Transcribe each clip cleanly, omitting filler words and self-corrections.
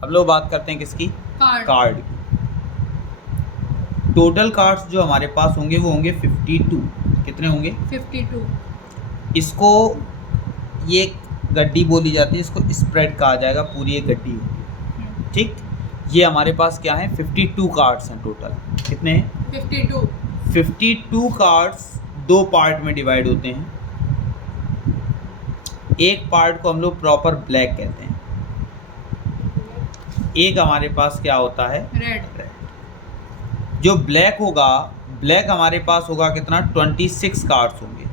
हम लोग बात करते हैं किसकी? कार्ड की। टोटल कार्ड्स जो हमारे पास होंगे वो होंगे 52। कितने होंगे? 52। इसको ये गड्डी बोली जाती है, इसको स्प्रेड कहा जाएगा, पूरी एक गड्डी होगी। ठीक, ये हमारे पास क्या है? 52 कार्ड्स हैं टोटल। कितने हैं? 52 कार्ड्स दो पार्ट में डिवाइड होते हैं। एक पार्ट को हम लोग प्रॉपर ब्लैक कहते हैं, एक हमारे पास क्या होता है? रेड। जो ब्लैक होगा, ब्लैक हमारे पास होगा कितना? 26 कार्ड्स होंगे।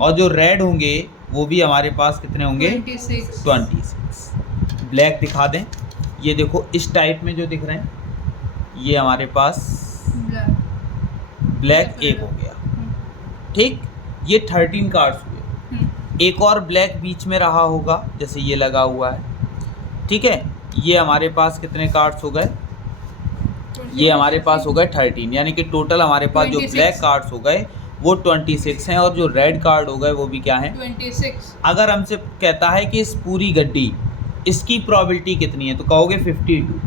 और जो रेड होंगे वो भी हमारे पास कितने होंगे? 26। ब्लैक दिखा दें, ये देखो इस टाइप में जो दिख रहे हैं, ये हमारे पास ब्लैक एक हो गया। ठीक, ये 13 कार्ड्स हुए। एक और ब्लैक बीच में रहा होगा, जैसे ये लगा हुआ है। ठीक है, ये हमारे पास कितने कार्ड्स हो गए? ये हमारे पास हो गए 13, यानी कि टोटल हमारे पास जो ब्लैक कार्ड्स हो गए वो 26 हैं, और जो रेड कार्ड हो गए वो भी क्या हैं? 26। अगर हमसे कहता है कि इस पूरी गड्डी, इसकी प्रोबेबिलिटी कितनी है, तो कहोगे 52।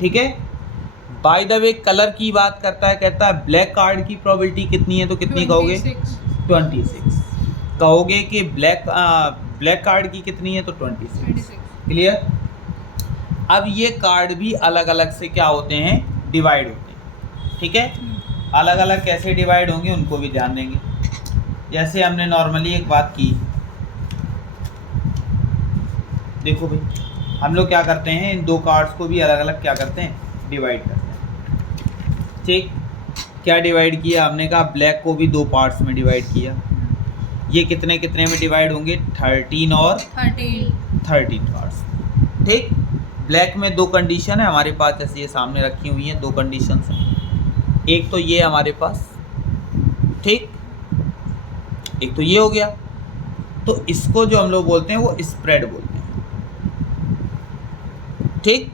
ठीक है, बाय द वे कलर की बात करता है, कहता है ब्लैक कार्ड की प्रोबेबिलिटी कितनी है, तो कितनी कहोगे? 26। कहोगे कि ब्लैक कार्ड की कितनी है, तो 26। क्लियर? अब ये कार्ड भी अलग अलग से क्या होते हैं? डिवाइड होते हैं। ठीक है, अलग अलग कैसे डिवाइड होंगे उनको भी ध्यान देंगे। जैसे हमने नॉर्मली एक बात की, देखो भाई, हम लोग क्या करते हैं, इन दो कार्ड्स को भी अलग अलग क्या करते हैं? डिवाइड करते हैं। ठीक, क्या डिवाइड किया हमने? कहा ब्लैक को भी दो पार्ट्स में डिवाइड किया। ये कितने कितने में डिवाइड होंगे? 13 और 13 पार्ट्स। ठीक, ब्लैक में दो कंडीशन है हमारे पास, जैसे ये सामने रखी हुई हैं, दो कंडीशन हैं। एक तो ये हमारे पास, ठीक, एक तो ये हो गया। तो इसको जो हम लोग बोलते हैं वो स्प्रेड बोलते हैं। ठीक,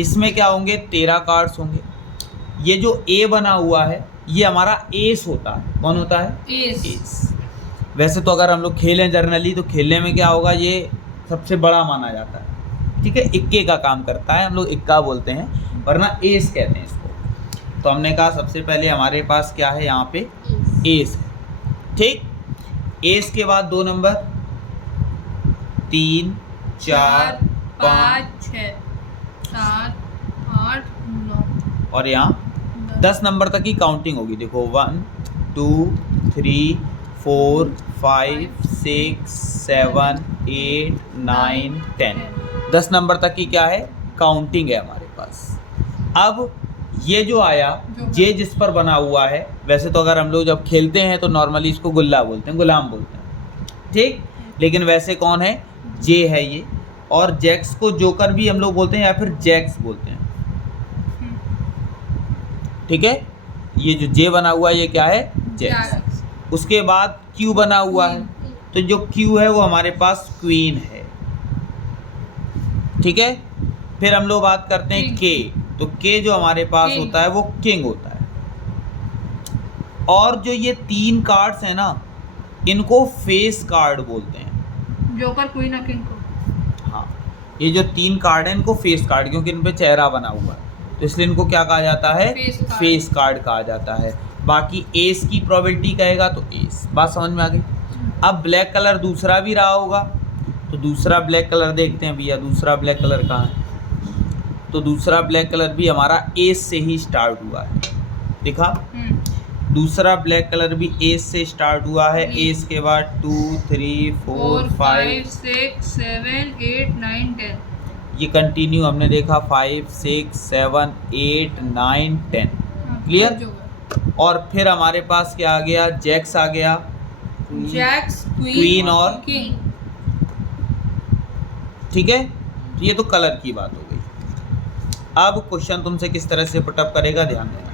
इसमें क्या होंगे? 13 कार्ड्स होंगे। ये जो ए बना हुआ है ये हमारा एस होता है। कौन होता है? एस। वैसे तो अगर हम लोग खेलें जनरली, तो खेलने में क्या होगा? ये सबसे बड़ा माना जाता है। ठीक है, इक्के का काम करता है, हम लोग इक्का बोलते हैं, वरना एस कहते हैं इसको। तो हमने कहा सबसे पहले हमारे पास क्या है? यहाँ पे एस है। ठीक, एस के बाद दो नंबर 3, 4, 5, 6, 7, 8, 9 और यहाँ 10 नंबर तक की काउंटिंग होगी। देखो 1, 2, 3, 4, 5, 6, 7, 8, 9, 10। 10 नंबर तक की क्या है? काउंटिंग है हमारे पास। अब ये जो आया, जे जिस पर बना हुआ है, वैसे तो अगर हम लोग जब खेलते हैं तो नॉर्मली इसको गुल्ला बोलते हैं, गुलाम बोलते हैं। ठीक, लेकिन वैसे कौन है? जे है ये। और जैक्स को जोकर भी हम लोग बोलते हैं, या फिर जैक्स बोलते हैं। ठीक है, ये जो जे बना हुआ है ये क्या है? जैक्स। उसके बाद क्यू बना हुआ है, तो जो क्यू है वो हमारे पास क्वीन है। ठीक है, फिर हम लोग बात करते हैं के, तो के जो हमारे पास होता है वो किंग होता है। और जो ये 3 कार्ड्स हैं ना, इनको फेस कार्ड बोलते हैं। जोकर, क्वीन और किंग को। हाँ, ये जो 3 कार्ड हैं इनको फेस कार्ड, क्योंकि इन पे चेहरा बना हुआ है, तो इसलिए इनको क्या कहा जाता है? फेस कार्ड कहा जाता है। बाकी एस की प्रोबेबिलिटी कहेगा तो एस। बात समझ में आ गई? अब ब्लैक कलर दूसरा भी रहा होगा, तो दूसरा ब्लैक कलर देखते हैं भैया, दूसरा ब्लैक कलर कहाँ है? तो दूसरा ब्लैक कलर भी हमारा एस से ही स्टार्ट हुआ है। देखा, दूसरा ब्लैक कलर भी एस से स्टार्ट हुआ है। एस के बाद 2, 3, 4, 5, 6, 7, 8, 9, 10। ये कंटिन्यू हमने देखा 5, 6, 7, 8, 9, 10। क्लियर? और फिर हमारे पास क्या आ गया? जैक्स आ गया, जैक्स, क्वीन और किंग। ठीक है, तो ये तो कलर की बात हो गई। अब क्वेश्चन तुमसे किस तरह से पुटअप करेगा, ध्यान देना।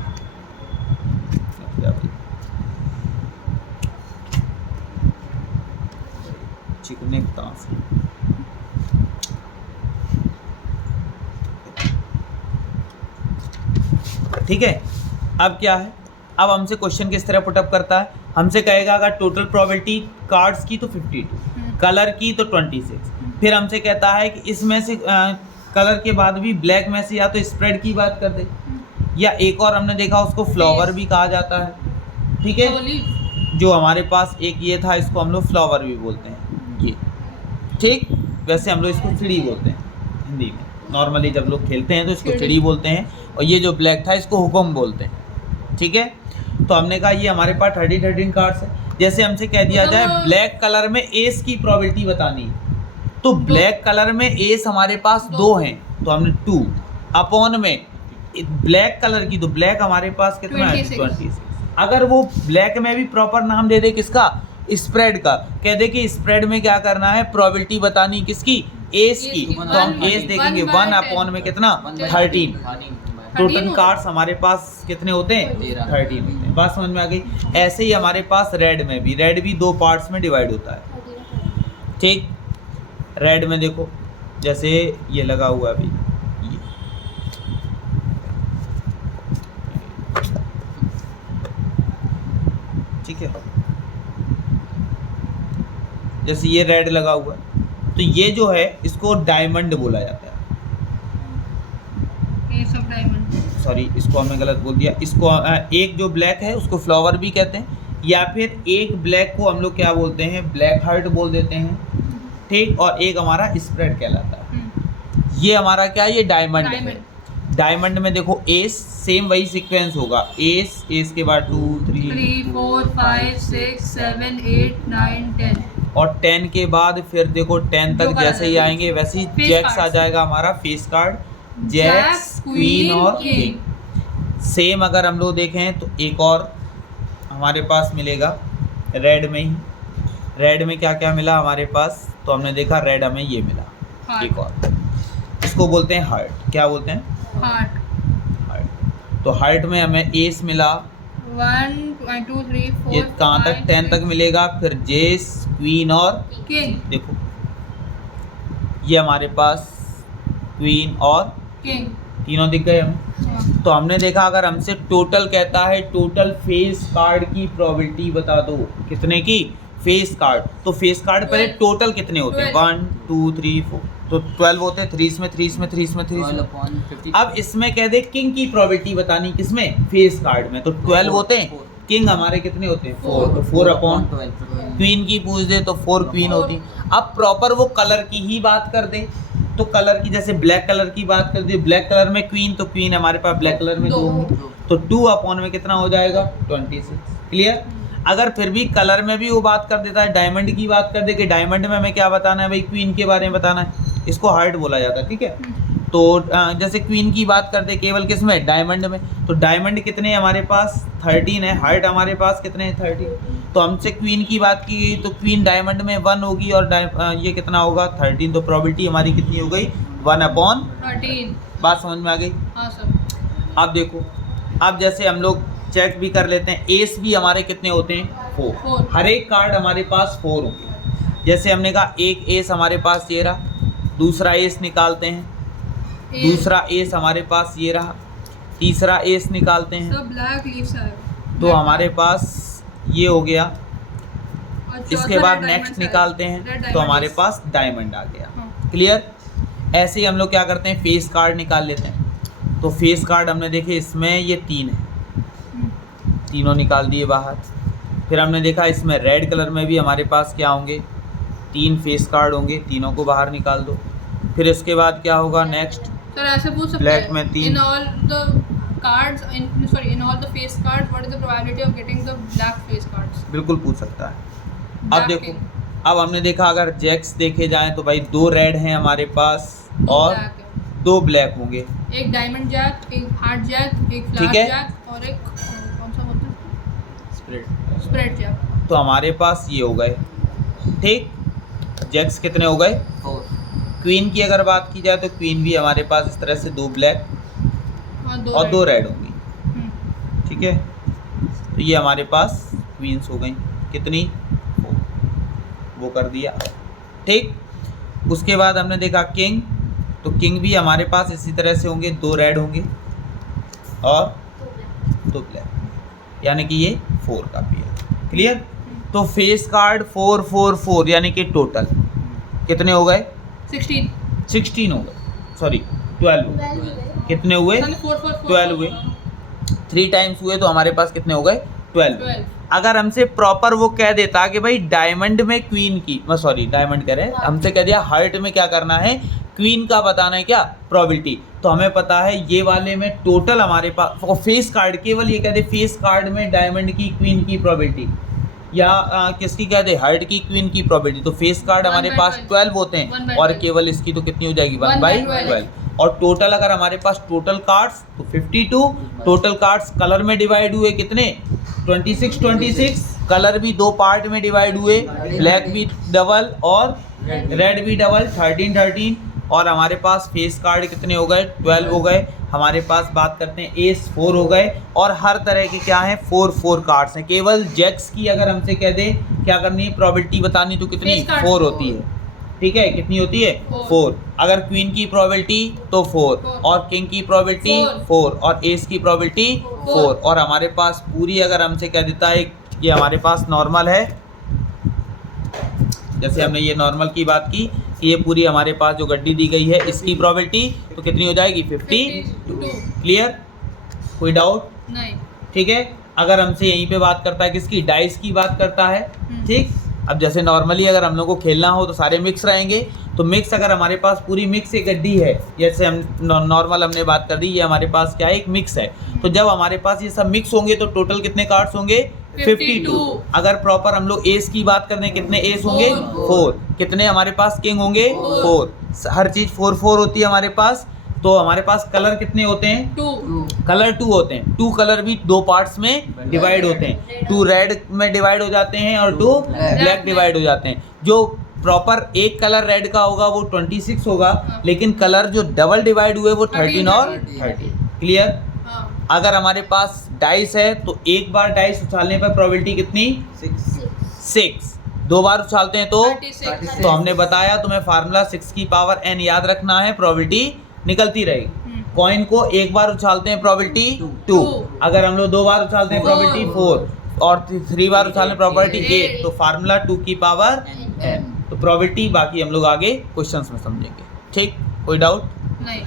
चिकने तास ठीक है, अब क्या है? अब हमसे क्वेश्चन किस तरह पुटअप करता है? हमसे कहेगा अगर टोटल प्रोबेबिलिटी कार्ड्स की तो 52, कलर की तो 26, फिर हमसे कहता है कि इसमें से कलर के बाद भी ब्लैक में से या तो स्प्रेड की बात कर दे, या एक और हमने देखा उसको फ्लावर भी कहा जाता है, ठीक है। Olive। जो हमारे पास एक ये था, इसको हम लोग फ्लावर भी बोलते हैं ये, ठीक। वैसे हम लोग इसको चिड़ी बोलते हैं हिंदी में, नॉर्मली जब लोग खेलते हैं तो इसको चिड़ी बोलते हैं। और ये जो ब्लैक था इसको हुक्म बोलते हैं, ठीक है। तो हमने कहा ये हमारे पास 13 कार्ड्स है। जैसे हमसे कह दिया जाए ब्लैक कलर में एस की प्रोबेबिलिटी बतानी है, तो ब्लैक कलर में एस हमारे पास 2 हैं, तो हमने 2 अपॉन में ब्लैक कलर की, तो ब्लैक हमारे पास कितना है 26। अगर वो ब्लैक में भी प्रॉपर नाम दे दे किसका, स्प्रेड का, कह दे कि स्प्रेड में क्या करना है, प्रोबेबिलिटी बतानी किसकी, एस की, तो हम एस देखेंगे 1 अपॉन में कितना 13। टोटल कार्ड्स हमारे पास कितने होते हैं 13 होते हैं। बात समझ में आ गई। ऐसे ही हमारे पास रेड में भी, रेड भी 2 पार्ट्स में डिवाइड होता है, ठीक। रेड में देखो जैसे ये लगा हुआ है अभी ये, ठीक है, जैसे ये रेड लगा हुआ है, तो ये जो है इसको डायमंड बोला जाता है। ये सब डायमंड, सॉरी इसको हमने गलत बोल दिया। इसको एक जो ब्लैक है उसको फ्लावर भी कहते हैं, या फिर एक ब्लैक को हम लोग क्या बोलते हैं, ब्लैक हार्ट बोल देते हैं, ठीक। और एक हमारा स्प्रेड कहलाता है। ये हमारा क्या है, ये डायमंड है। डायमंड में देखो एस सेम वही सीक्वेंस होगा, एस के बाद 2 3 4 5 6 7 8 9 10, और 10 के बाद फिर देखो 10 तक जैसे ही आएंगे वैसे ही जैक्स आ जाएगा हमारा फेस कार्ड, जैक्स क्वीन और किंग। सेम अगर हम लोग देखें तो एक और हमारे पास मिलेगा रेड में ही। रेड में क्या क्या मिला हमारे पास, तो हमने देखा रेड हमें ये मिला, एक और इसको बोलते हैं हार्ट। क्या बोलते हैं, हार्ट। तो हार्ट में हमें एस मिला 1 2 3 4, ये कहाँ तक 10 तक मिलेगा, फिर जेस क्वीन और किंग। देखो ये हमारे पास क्वीन और किंग तीनों दिख गए हमें। तो हमने देखा अगर हमसे टोटल कहता है, टोटल फेस कार्ड की प्रोबेबिलिटी बता दो, कितने की, फेस कार्ड। तो फेस कार्ड पहले टोटल कितने होते हैं, 1 2 3 4, तो 12 होते हैं। 3 इसमें 3 इसमें 3 इसमें 3 इसमें। अब इसमें कह दे किंग की प्रोबेबिलिटी बतानी किसमें, फेस कार्ड में, तो 12 होते हैं। किंग हमारे कितने होते हैं 4, तो 4 अपॉन 12। क्वीन की पूछ दे तो 4 क्वीन होती। अब प्रॉपर वो कलर की ही बात कर दे, तो कलर की जैसे ब्लैक कलर की बात कर दे, ब्लैक कलर में क्वीन, तो क्वीन हमारे पास ब्लैक कलर में 2 होंगी, तो 2 अपॉन में कितना हो जाएगा 26। क्लियर। अगर फिर भी कलर में भी वो बात कर देता है, डायमंड की बात कर दे कि डायमंड में हमें क्या बताना है भाई, क्वीन के बारे में बताना है, इसको हार्ट बोला जाता है, ठीक है। तो जैसे क्वीन की बात कर दे केवल किस में, डायमंड में, तो डायमंड कितने हमारे पास 13 है, हार्ट हमारे पास कितने हैं 30। तो हमसे क्वीन की बात की गई तो क्वीन डायमंड में 1 होगी और ये कितना होगा 13, तो प्रोबेबिलिटी हमारी कितनी हो गई 1 अपॉन 13। बात समझ में आ गई। हाँ सर। अब देखो, अब जैसे हम लोग चेक भी कर लेते हैं, एस भी हमारे कितने होते हैं 4। हर एक कार्ड हमारे पास 4 होंगे। जैसे हमने कहा एक एस हमारे पास ये रहा, दूसरा एस निकालते हैं, दूसरा एस हमारे पास ये रहा, तीसरा एस निकालते हैं, सब ब्लैक लीव्स है, तो हमारे पास ये हो गया। और इसके बाद red नेक्स्ट diamonds निकालते है। हैं Red तो diamond हमारे is- पास डायमंड आ गया। हाँ। क्लियर। ऐसे ही हम लोग क्या करते हैं, फेस कार्ड निकाल लेते हैं। तो फेस कार्ड हमने देखे इसमें ये 3 है, तीनों निकाल दिए बाहर। फिर हमने देखा इसमें रेड कलर में भी हमारे पास क्या होंगे, 3 फेस कार्ड होंगे, तीनों को बाहर निकाल दो। फिर इसके बाद क्या होगा नेक्स्ट, सर ऐसे पूछ सकते Black हैं, में 3। in all the cards in all the face cards what is the probability of getting the black face cards? बिल्कुल पूछ सकता है। अब Black देखो, king, अब हमने देखा अगर जैक्स देखे जाएं तो भाई 2 रेड हैं हमारे पास दो और black है। 2 ब्लैक होंगे, एक डायमंड जैक, एक हार्ट जैक, एक ठीक फ्लैश है। जैक और एक कौन सा बोलते हैं, स्प्रेड स्प्रेड जैक। तो हमारे पास ये हो गए, ठीक। जैक्स कितने हो गए 4। क्वीन की अगर बात की जाए तो क्वीन भी हमारे पास इस तरह से 2 ब्लैक और 2 रेड होंगी, ठीक है। तो ये हमारे पास क्वींस हो गई कितनी 4, वो कर दिया, ठीक। उसके बाद हमने देखा किंग, तो किंग भी हमारे पास इसी तरह से होंगे, 2 रेड होंगे और 2 ब्लैक, यानी कि ये 4 का पेयर। क्लियर। तो फेस कार्ड 4 4 4 यानी कि टोटल कितने हो गए 16 हो गए, सॉरी 12 हुए। कितने हुए? 12 हुए। 3 टाइम्स हुए तो हमारे पास कितने हो गए? 12। अगर हमसे प्रॉपर वो कह देता कि भाई डायमंड में क्वीन की, सॉरी डायमंड कह रहे हैं, हमसे कह दिया हार्ट में क्या करना है, क्वीन का बताना है क्या, प्रोबेबिलिटी, तो हमें पता है ये वाले में टोटल हमारे पास फेस कार्ड, केवल ये कह दे फेस कार्ड में डायमंड की क्वीन की प्रोबेबिलिटी, या किसकी कह दे हार्ट की क्वीन की प्रोबेबिलिटी, तो फेस कार्ड हमारे पास 12 होते हैं और केवल इसकी तो कितनी हो जाएगी 1/12। और टोटल अगर हमारे पास टोटल कार्ड्स तो 52, टोटल कार्ड्स कलर में डिवाइड हुए कितने 26, कलर भी 2 पार्ट में डिवाइड हुए, ब्लैक भी डबल और रेड भी डबल 13, और हमारे पास फेस कार्ड कितने हो गए 12 हो गए। हमारे पास बात करते हैं एस 4 हो गए, और हर तरह के क्या हैं 4 कार्ड्स हैं। केवल जैक्स की अगर हमसे कह दे क्या करनी है, प्रोबेबिलिटी बतानी, तो कितनी 4 होती है, ठीक है, कितनी होती है 4। अगर क्वीन की प्रोबेबिलिटी तो 4, और किंग की प्रोबेबिलिटी 4, और एस की प्रोबेबिलिटी 4, और हमारे पास पूरी अगर हमसे कह देता है ये हमारे पास नॉर्मल है, जैसे हमने ये नॉर्मल की बात की कि ये पूरी हमारे पास जो गड्डी दी गई है इसकी प्रोबेबिलिटी तो कितनी हो जाएगी 52। क्लियर, कोई डाउट नहीं? ठीक है। अगर हमसे यहीं पे बात करता है किसकी, डाइस की बात करता है, ठीक। अब जैसे नॉर्मली अगर हम लोग को खेलना हो तो सारे मिक्स रहेंगे, तो मिक्स अगर हमारे पास पूरी मिक्स एक गड्डी है, जैसे हम नॉर्मल हमने बात कर दी, ये हमारे पास क्या है एक मिक्स है, तो जब हमारे पास ये सब मिक्स होंगे तो टोटल कितने कार्ड्स होंगे 52। अगर प्रॉपर हम लोग एस की बात करते हैं कितने एस होंगे 4, कितने हमारे पास किंग होंगे 4, हर चीज 4 होती है हमारे पास। तो हमारे पास कलर कितने होते हैं 2, कलर 2 होते हैं, 2 कलर भी 2 पार्ट्स में डिवाइड होते हैं, 2 रेड में डिवाइड हो जाते हैं और 2 ब्लैक डिवाइड हो जाते हैं। जो प्रॉपर एक कलर रेड का होगा वो 26 होगा, लेकिन कलर जो डबल डिवाइड हुए वो 13 और 30। क्लियर। अगर हमारे पास डाइस है तो एक बार डाइस उछालने पर प्रोबेबिलिटी कितनी 6, 2 बार उछालते हैं तो 36। तो हमने बताया तुम्हें फार्मूला 6 की पावर n याद रखना है, प्रोबेबिलिटी निकलती रहेगी। कॉइन को एक बार उछालते हैं प्रोबेबिलिटी 2, अगर हम लोग 2 बार उछालते हैं प्रोबेबिलिटी 4, और 3 बार उछालने प्रोबेबिलिटी 8, तो फार्मूला 2 की पावर n। तो प्रोबेबिलिटी बाकी हम लोग आगे क्वेश्चंस में समझेंगे, ठीक। कोई डाउट नहीं?